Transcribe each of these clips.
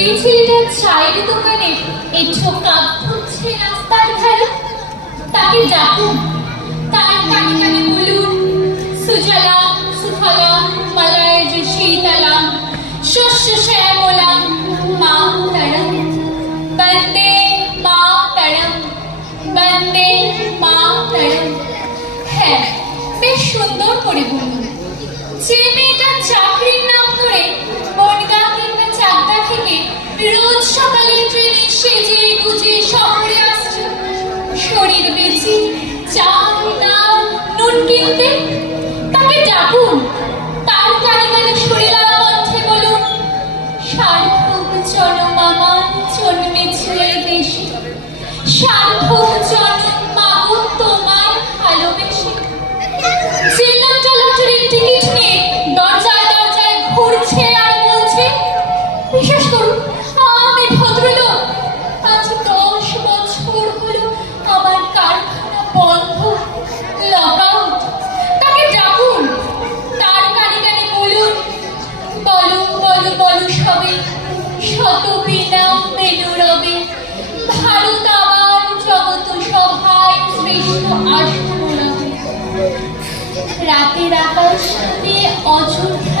যে ছেলেটা চায়ের দোকানে এই কাপ ধরছে রাস্তার ধারে। তাকে ডাকুন। তার কানে কানে বলুন সুফলা সুফলাম মলয়জ শীতলা শস্য শ্যামলাম কিনতে তাকে ডাকুন। তার ভালোবেসে। শ্রীলঙ্কা লটারির টিকিট নিয়ে দরজায় দরজায় ঘুরছে আর বলছে, বিশ্বাস করুন কৃষ্ণ আসন রাতের আকাশ অযোধ্যা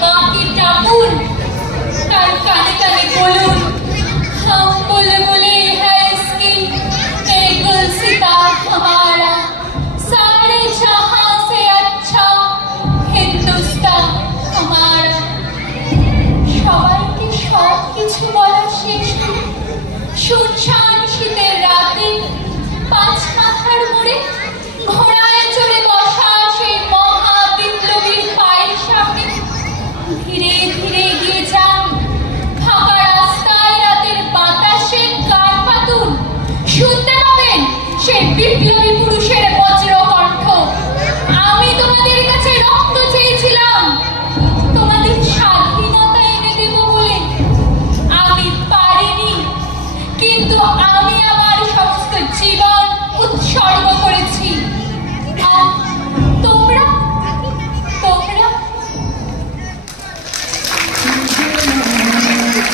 মাটিটা বুন তার কানে কানে বলুন